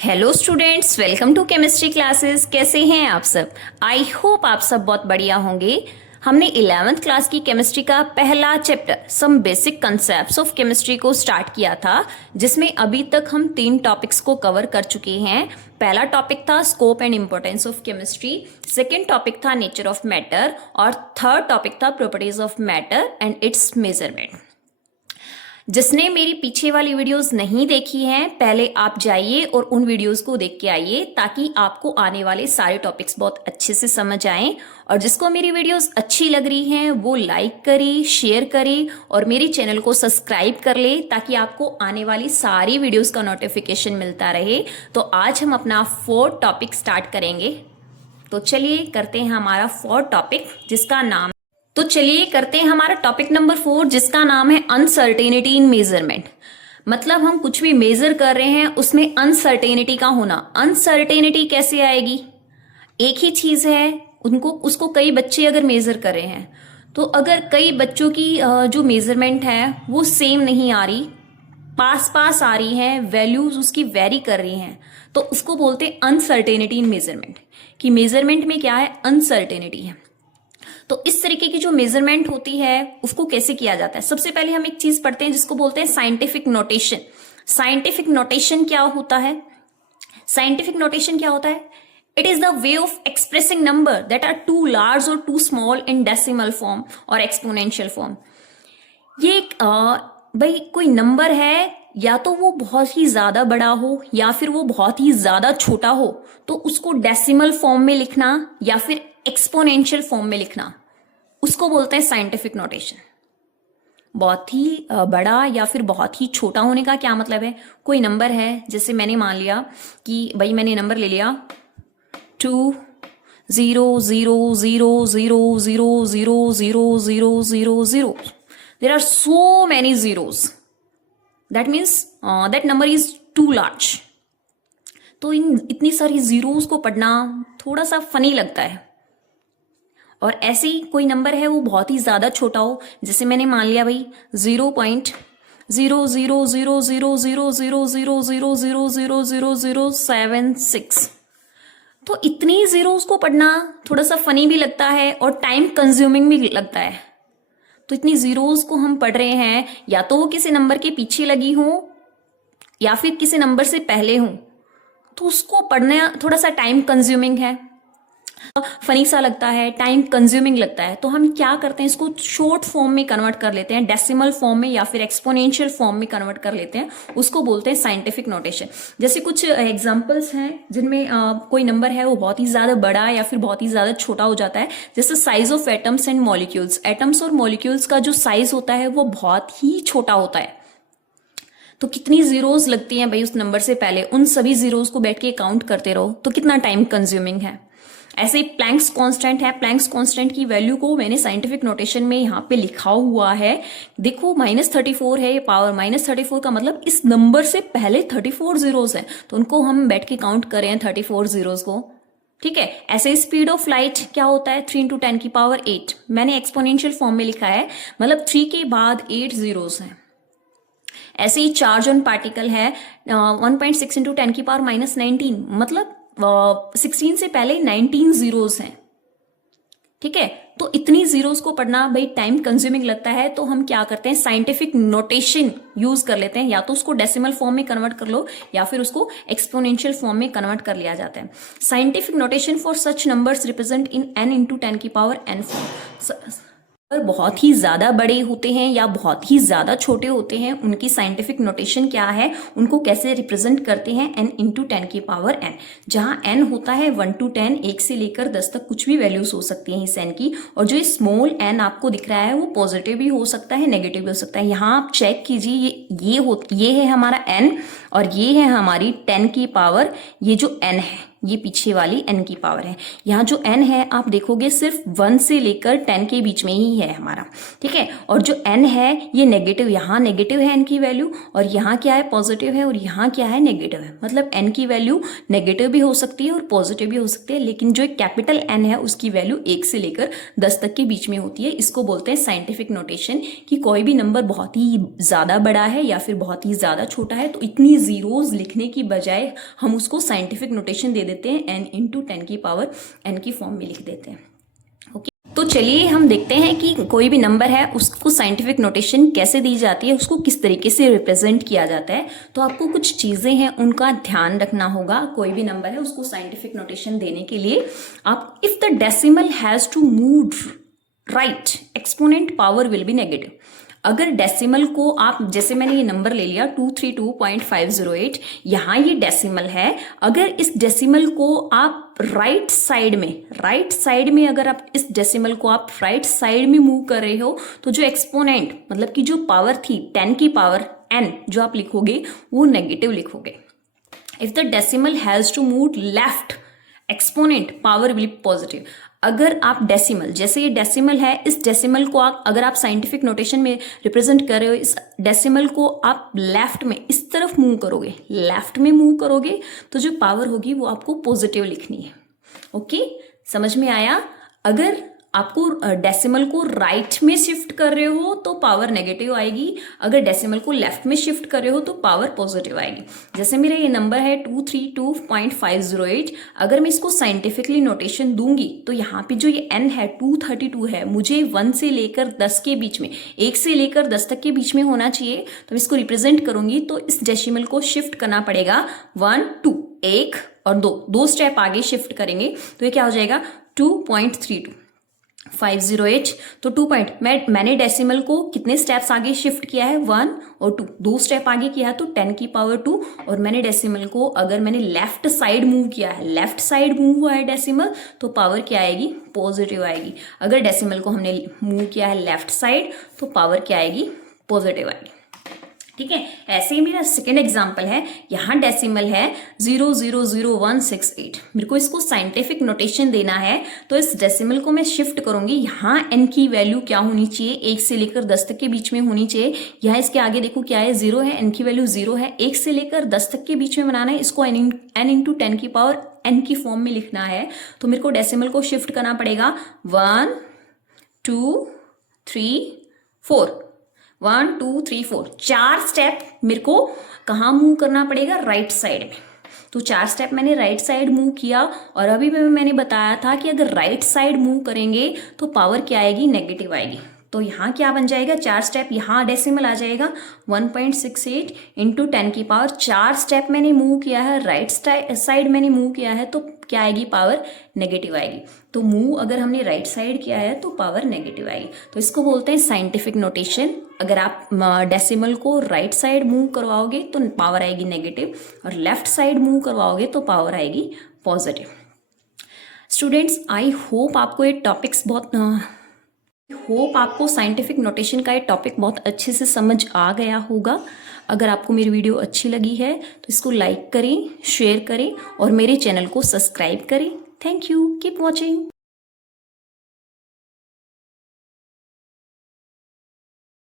Hello students, welcome to chemistry classes. कैसे हैं आप सब? आई होप आप सब बहुत बढ़िया होंगे। हमने 11th क्लास की केमिस्ट्री का पहला chapter some basic concepts of chemistry को स्टार्ट किया था, जिसमें अभी तक हम 3 टॉपिक्स को कवर कर चुके हैं। पहला टॉपिक था scope and importance of chemistry, second topic था नेचर ऑफ मैटर और थर्ड टॉपिक था properties of matter and it's measurement. जिसने मेरी पीछे वाली वीडियोस नहीं देखी हैं, पहले आप जाइए और उन वीडियोस को देख के आइए, ताकि आपको आने वाले सारे टॉपिक्स बहुत अच्छे से समझ आएं। और जिसको मेरी वीडियोस अच्छी लग रही हैं वो लाइक करे, शेयर करे और मेरे चैनल को सब्सक्राइब कर ले, ताकि आपको आने वाली सारी वीडियोस का नोटिफिकेशन मिलता रहे। तो आज हम अपना 4th टॉपिक स्टार्ट करेंगे। तो चलिए करते हैं हमारा 4th टॉपिक, जिसका नाम हमारा टॉपिक नंबर 4, जिसका नाम है अनसर्टेनिटी इन मेजरमेंट। मतलब हम कुछ भी मेजर कर रहे हैं उसमें अनसर्टेनिटी का होना। अनसर्टेनिटी कैसे आएगी? एक ही चीज है, उसको कई बच्चे अगर मेजर कर रहे हैं, तो अगर कई बच्चों की जो मेजरमेंट है वो सेम नहीं आ रही, पास पास आ रही है, वैल्यूज उसकी वेरी कर रही हैं, तो उसको बोलते हैं अनसर्टेनिटी इन मेजरमेंट। कि मेजरमेंट में क्या है? अनसर्टेनिटी है। तो इस तरीके की जो मेजरमेंट होती है उसको कैसे किया जाता है? सबसे पहले हम एक चीज पढ़ते हैं जिसको बोलते हैं साइंटिफिक नोटेशन। साइंटिफिक नोटेशन क्या होता है? साइंटिफिक नोटेशन क्या होता है? It is the way of expressing number that are too large और too small in decimal form और एक्सपोनेंशियल फॉर्म। ये एक भाई कोई नंबर है, या तो वो बहुत ही ज्यादा बड़ा हो या फिर वो बहुत ही ज्यादा छोटा हो, तो उसको डेसिमल फॉर्म में लिखना या फिर एक्सपोनेंशियल फॉर्म में लिखना, उसको बोलते हैं साइंटिफिक नोटेशन। बहुत ही बड़ा या फिर बहुत ही छोटा होने का क्या मतलब है? कोई नंबर है, जैसे मैंने मान लिया कि भाई मैंने नंबर ले लिया 2 0 0 0 0 0 0 0 0 0 0। There are so many zeros. That means that number is too large. तो इतनी सारी जीरोस को पढ़ना थोड़ा सा फनी लगता है। और ऐसे ही कोई नंबर है वो बहुत ही ज्यादा छोटा हो, जैसे मैंने मान लिया भाई 0.000000000000076। तो इतनी जीरोस को पढ़ना थोड़ा सा फनी भी लगता है और टाइम कंज्यूमिंग भी लगता है। तो इतनी जीरोस को हम पढ़ रहे हैं, या तो वो किसी नंबर के पीछे लगी हो या फिर किसी नंबर से पहले हो, तो उसको पढ़ना थोड़ा सा टाइम कंज्यूमिंग है, फनी सा लगता है, टाइम कंज्यूमिंग लगता है। तो हम क्या करते हैं, इसको शॉर्ट फॉर्म में कन्वर्ट कर लेते हैं, डेसिमल फॉर्म में या फिर एक्सपोनेंशियल फॉर्म में कन्वर्ट कर लेते हैं, उसको बोलते हैं साइंटिफिक नोटेशन। जैसे कुछ एग्जांपल्स हैं जिनमें कोई नंबर है वो बहुत ही ज्यादा बड़ा या फिर बहुत ही ज्यादा छोटा हो जाता है। जैसे size of atoms and molecules. Atoms और मॉलिक्यूल्स का जो साइज होता है वो बहुत ही छोटा होता है। तो कितनी जीरोस लगती हैं भाई उस नंबर से पहले, उन सभी जीरोस को बैठ के काउंट करते रहो, तो कितना टाइम कंज्यूमिंग है। ऐसे ही प्लैंक्स कांस्टेंट है। प्लैंक्स कांस्टेंट की वैल्यू को मैंने साइंटिफिक नोटेशन में यहाँ पे लिखा हुआ है। देखो -34 है, ये पावर -34 का मतलब इस नंबर से पहले 34 जीरोस हैं, तो उनको हम बैठ के काउंट कर रहे हैं 34 जीरोस को। ठीक है। ऐसे स्पीड ऑफ लाइट क्या होता है? 3 × 10⁸। मैंने एक्सपोनेंशियल फॉर्म में लिखा है, मतलब 3 के बाद 8 जीरोस हैं। ऐसे ही चार्ज ऑन पार्टिकल है 1.6 × 10⁻⁻19, मतलब 16 से पहले 19 जीरोस हैं। ठीक है। तो इतनी जीरोस को पढ़ना भाई टाइम कंज्यूमिंग लगता है, तो हम क्या करते हैं, साइंटिफिक नोटेशन यूज कर लेते हैं। या तो उसको डेसिमल फॉर्म में कन्वर्ट कर लो या फिर उसको एक्सपोनेंशियल फॉर्म में कन्वर्ट कर लिया जाता है। Scientific notation for such numbers represent in n × 10⁻n form. अगर बहुत ही ज्यादा बड़े होते हैं या बहुत ही ज्यादा छोटे होते हैं, उनकी साइंटिफिक नोटेशन क्या है, उनको कैसे रिप्रेजेंट करते हैं, n × 10⁻n। जहां n होता है 1 to 10, 1 से लेकर 10 तक कुछ भी वैल्यूज हो सकती हैं इस n की। और जो स्मॉल n आपको दिख रहा है वो पॉजिटिव भी हो सकता है, नेगेटिव भी हो सकता है। यहाँ आप चेक कीजिए, ये है हमारा n और ये है हमारी 10 की पावर। ये जो n है ये पीछे वाली n की पावर है। यहाँ जो n है आप देखोगे सिर्फ 1 से लेकर 10 के बीच में ही है हमारा। ठीक है। और जो n है ये नेगेटिव, यहाँ नेगेटिव है n की वैल्यू, और यहाँ क्या है, पॉजिटिव है, और यहाँ क्या है, नेगेटिव है। मतलब n की वैल्यू नेगेटिव भी हो सकती है और पॉजिटिव भी हो सकती है, लेकिन जो कैपिटल n है उसकी वैल्यू 1 से लेकर 10 तक के बीच में होती है। इसको बोलते हैं साइंटिफिक नोटेशन, कि कोई भी नंबर बहुत ही ज्यादा बड़ा है या फिर बहुत ही ज्यादा छोटा है, तो इतनी जीरोज लिखने की बजाय हम उसको साइंटिफिक नोटेशन दे देते हैं, n इंटू 10 की पावर n की फॉर्म में लिख देते हैं। ओके, तो चलिए हम देखते हैं कि कोई भी नंबर है उसको साइंटिफिक नोटेशन कैसे दी जाती है, उसको किस तरीके से रिप्रेजेंट किया जाता है। तो आपको कुछ चीज़ें हैं उनका ध्यान रखना होगा। कोई भी नंबर है उसको साइंटिफिक नोटेशन देने के लिए आप, if the decimal has to move right, exponent power will be negative. अगर डेसिमल को आप, जैसे मैंने ये नंबर ले लिया 232.508, यहाँ ये डेसिमल है, अगर इस डेसिमल को आप राइट साइड में अगर आप इस डेसिमल को आप राइट साइड में मूव कर रहे हो तो जो एक्सपोनेंट मतलब कि जो पावर थी 10 की पावर n जो आप लिखोगे वो नेगेटिव लिखोगे। If the decimal has to move left, exponent power will be positive. अगर आप डेसिमल, जैसे ये डेसिमल है, इस डेसिमल को आप, अगर आप साइंटिफिक नोटेशन में रिप्रेजेंट कर रहे हो, इस डेसिमल को आप लेफ्ट में इस तरफ मूव करोगे, लेफ्ट में मूव करोगे तो जो पावर होगी वो आपको पॉजिटिव लिखनी है। ओके, समझ में आया? अगर आपको डेसिमल को राइट में शिफ्ट कर रहे हो तो पावर नेगेटिव आएगी, अगर डेसिमल को लेफ्ट में शिफ्ट कर रहे हो तो पावर पॉजिटिव आएगी। जैसे मेरा ये नंबर है 232.508, अगर मैं इसको साइंटिफिकली नोटेशन दूंगी तो यहाँ पे जो ये n है 232 है, मुझे 1 से लेकर 10 के बीच में, 1 से लेकर 10 तक के बीच में होना चाहिए। तो इसको रिप्रेजेंट करूंगी तो इस डेसिमल को शिफ्ट करना पड़ेगा 1 2, 1 और 2 स्टेप आगे शिफ्ट करेंगे तो ये क्या हो जाएगा 2.32.508। तो 2 पॉइंट, मैंने डेसिमल को कितने स्टेप्स आगे शिफ्ट किया है 1 और 2 स्टेप आगे किया है तो 10 की पावर 2। और मैंने डेसिमल को, अगर मैंने लेफ्ट साइड मूव किया है, लेफ्ट साइड मूव हुआ है डेसिमल, तो पावर क्या आएगी? पॉजिटिव आएगी। अगर डेसिमल को हमने मूव किया है लेफ्ट साइड तो पावर क्या आएगी? पॉजिटिव आएगी। ठीक है, ऐसे ही मेरा सेकेंड एग्जाम्पल है, यहाँ डेसिमल है 0.00168। मेरे को इसको साइंटिफिक नोटेशन देना है तो इस डेसिमल को मैं शिफ्ट करूंगी। यहाँ n की वैल्यू क्या होनी चाहिए? 1 से लेकर 10 तक के बीच में होनी चाहिए। यहाँ इसके आगे देखो क्या है? 0 है, n की वैल्यू 0 है। 1 से लेकर 10 तक के बीच में बनाना है, इसको n इंटू 10 की पावर n की फॉर्म में लिखना है। तो मेरे को डेसिमल को शिफ्ट करना पड़ेगा 1 2 3 4, 1 2 3 4, 4 स्टेप मेरे को कहाँ मूव करना पड़ेगा? राइट साइड में। तो 4 स्टेप मैंने राइट साइड मूव किया और अभी भी मैंने बताया था कि अगर राइट साइड मूव करेंगे तो पावर क्या आएगी? नेगेटिव आएगी। तो यहाँ क्या बन जाएगा? 4 स्टेप, यहाँ डेसिमल आ जाएगा 1.68 इंटू 10 की पावर। 4 स्टेप मैंने मूव किया है, राइट साइड मैंने मूव किया है तो क्या आएगी? पावर नेगेटिव आएगी। तो मूव अगर हमने राइट साइड किया है तो पावर नेगेटिव आएगी। तो इसको बोलते हैं साइंटिफिक नोटेशन। अगर आप डेसिमल को राइट साइड मूव करवाओगे तो पावर आएगी नेगेटिव, और लेफ्ट साइड मूव करवाओगे तो पावर आएगी पॉजिटिव। स्टूडेंट्स, आई होप आपको ये टॉपिक्स आपको साइंटिफिक नोटेशन का ये टॉपिक बहुत अच्छे से समझ आ गया होगा। अगर आपको मेरी वीडियो अच्छी लगी है तो इसको लाइक करें, शेयर करें और मेरे चैनल को सब्सक्राइब करें। Thank you, keep watching.